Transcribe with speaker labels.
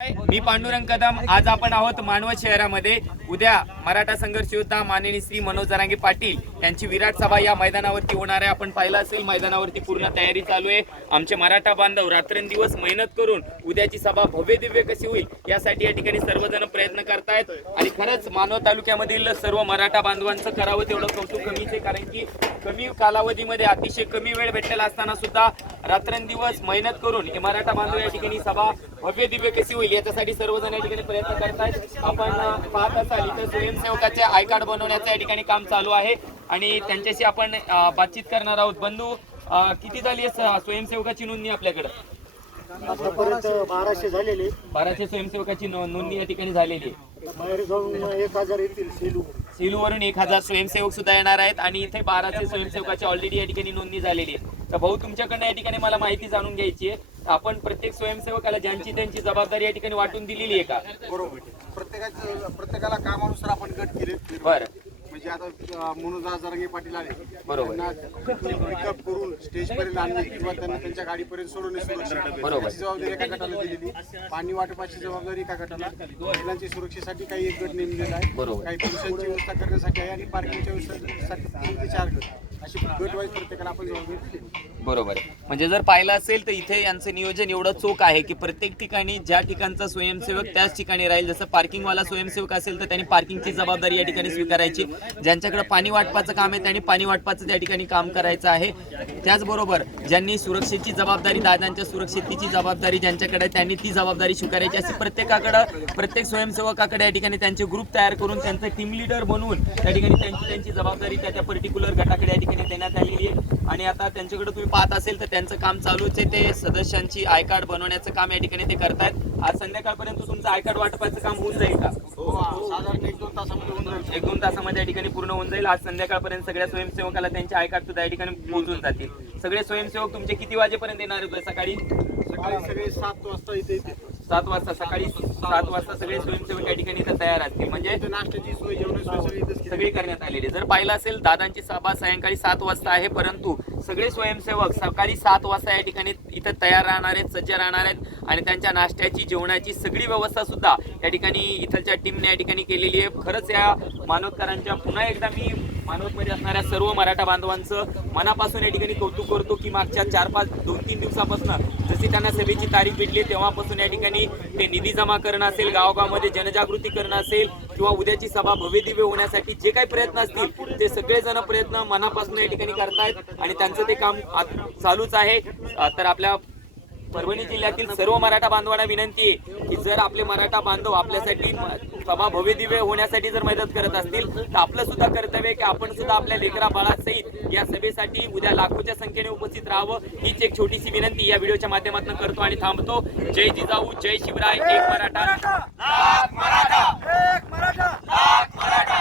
Speaker 1: मी पांडुरंग कदम आज आपण आहोत मानवत शहरामध्ये. उद्या मराठा संघर्ष योद्धा माननीय श्री मनोज जरांगे पाटील यांची विराट सभा या मैदानावरती होणार आहे. आपण पाहिलं असेल मैदानावरती पूर्ण तयारी चालू आहे. आमचे मराठा बांधव रात्रंदिवस मेहनत करून उद्याची सभा भव्य दिव्य कशी होईल यासाठी या ठिकाणी सर्वजण प्रयत्न करतायत. आणि खरंच मानव तालुक्यामधील सर्व मराठा बांधवांचं करावं तेवढं कौतुक कमीच आहे कारण की कमी कालावधीमध्ये अतिशय कमी वेळ भेटलेला असताना सुद्धा रात्रंदिवस मेहनत करून हे मराठा बांधव या ठिकाणी सभा भव्य दिव्य कशी होईल. याच्यासाठी सर्वजण या ठिकाणी प्रयत्न करतायत. आपण पाहत असाल इथं स्वयंसेवकाचे आय कार्ड बनवण्याचं या ठिकाणी काम चालू आहे. आणि त्यांच्याशी आपण बातचीत करणार आहोत. बंधू किती झाली स्वयंसेवकाची नोंदणी आपल्याकडे?
Speaker 2: आतापर्यंत बाराशे झालेले.
Speaker 1: बाराशे स्वयंसेवकाची नोंदणी या ठिकाणी झालेली आहे.
Speaker 2: बाहेर जाऊन एक हजार येतील सेलू.
Speaker 1: सेलूवरून एक हजार स्वयंसेवक सुद्धा येणार आहेत आणि इथे बाराशे स्वयंसेवकाची ऑलरेडी या ठिकाणी नोंदणी झालेली आहे. तर भाऊ तुमच्याकडनं या ठिकाणी मला माहिती जाणून घ्यायची आहे. आपण प्रत्येक स्वयंसेवकाला ज्यांची त्यांची जबाबदारी या ठिकाणी वाटून दिलेली आहे का?
Speaker 3: बरोबर. प्रत्येकाचं प्रत्येकाला कामानुसार आपण गट केले.
Speaker 1: बरं.
Speaker 3: म्हणजे आता मनोज जरंगे पाटील आले
Speaker 1: बरोबर.
Speaker 3: त्यांना पिकअप करून स्टेज पर्यंत आणणे किंवा त्यांना त्यांच्या गाडीपर्यंत सोडवणे सुरक्षित
Speaker 1: बरोबर.
Speaker 3: याची जबाबदारी एका गटाला दिलेली पाणी वाटपाची जबाबदारी एका गटाला महिलांच्या सुरक्षेसाठी काही एक गट नेमलेला आहे
Speaker 1: बरोबर.
Speaker 3: काही पुरुषांची व्यवस्था करण्यासाठी आहे आणि पार्किंगच्या व्यवस्थेसाठी तीन ते चार गट अशी प्रत्येकाला आपण जबाबदारी दिली.
Speaker 1: बरोबर आहे. म्हणजे जर पाहिलं असेल तर इथे यांचं नियोजन एवढं चोख आहे की प्रत्येक ठिकाणी ज्या ठिकाणचा स्वयंसेवक त्याच ठिकाणी राहील. जसं पार्किंगवाला स्वयंसेवक असेल तर त्यांनी पार्किंगची जबाबदारी या ठिकाणी स्वीकारायची. ज्यांच्याकडे पाणी वाटपाचं काम आहे त्यांनी पाणी वाटपाचं त्या ठिकाणी काम करायचं आहे. त्याचबरोबर ज्यांनी सुरक्षेची जबाबदारी दादांच्या सुरक्षेची जबाबदारी ज्यांच्याकडे आहे त्यांनी ती जबाबदारी स्वीकारायची अशी प्रत्येकाकडं प्रत्येक स्वयंसेवकाकडे या ठिकाणी त्यांचे ग्रुप तयार करून त्यांचं टीम लीडर बनवून त्या ठिकाणी त्यांची त्यांची जबाबदारी त्या त्या पर्टिक्युलर गटाकडे या ठिकाणी देण्यात आलेली आहे. आणि आता त्यांच्याकडे तुम्ही पाहत असेल तर त्यांचं काम चालूच आहे. ते सदस्यांची आय कार्ड बनवण्याचं काम या ठिकाणी ते करतायत. आज संध्याकाळपर्यंत तुमचं आय कार्ड वाटपाचं काम होऊन जाईल का?
Speaker 3: हो साधारण एक दोन तासामध्ये होऊन जाईल.
Speaker 1: एक दोन तासामध्ये या ठिकाणी पूर्ण होऊन जाईल. आज संध्याकाळपर्यंत सगळ्या स्वयंसेवकाला त्यांचे आय कार्ड सुद्धा या ठिकाणी पोहोचून जातील. सगळे स्वयंसेवक तुमचे किती वाजेपर्यंत येणार आहेत सकाळी?
Speaker 3: सकाळी सगळे सात वाजता इथे
Speaker 1: सात वाजता सकाळी सात वाजता सगळे स्वयंसेवक या ठिकाणी इथं तयार असतील म्हणजे
Speaker 3: नाश्त्याची सोय जेवणाची सोय सगळी
Speaker 1: करण्यात आलेली. जर पाहिलं असेल दादांची सभा सायंकाळी सात वाजता आहे परंतु सगळे स्वयंसेवक सकाळी सात वाजता या ठिकाणी इथं तयार राहणार आहेत सज्ज राहणार आहेत आणि त्यांच्या नाश्त्याची जेवणाची सगळी व्यवस्था सुद्धा या ठिकाणी इथलच्या टीमने या ठिकाणी केलेली आहे. खरंच या मानवतकरांच्या पुन्हा एकदा मी मानवतमध्ये असणाऱ्या सर्व मराठा बांधवांचं मनापासून या ठिकाणी कौतुक करतो की मागच्या चार पाच दोन तीन दिवसापासून जशी त्यांना सभेची तारीख भेटली तेव्हापासून या ठिकाणी ते निधी जमा करणं असेल गावगावमध्ये जनजागृती करणं असेल किंवा उद्याची सभा भव्य दिव्य होण्यासाठी जे काही प्रयत्न असतील ते सगळेजण प्रयत्न मनापासून या ठिकाणी करतायत आणि त्यांचं ते काम चालूच आहे. तर आपल्या परभणी जिल्ह्यातील सर्व मराठा बांधवांना विनंती आहे की जर आपले मराठा बांधव आपल्यासाठी सभा भव्य दिव्य होण्यासाठी जर मदत करत असतील तर आपलं सुद्धा कर्तव्य आहे की आपण सुद्धा आपल्या लेकरा बाळासहित या सभेसाठी उद्या लाखोच्या संख्येने उपस्थित राहावं. हीच एक छोटीशी विनंती या व्हिडिओच्या माध्यमातून करतो आणि थांबतो. जय जिजाऊ जय शिवराय. एक मराठा.
Speaker 4: एक मराठा.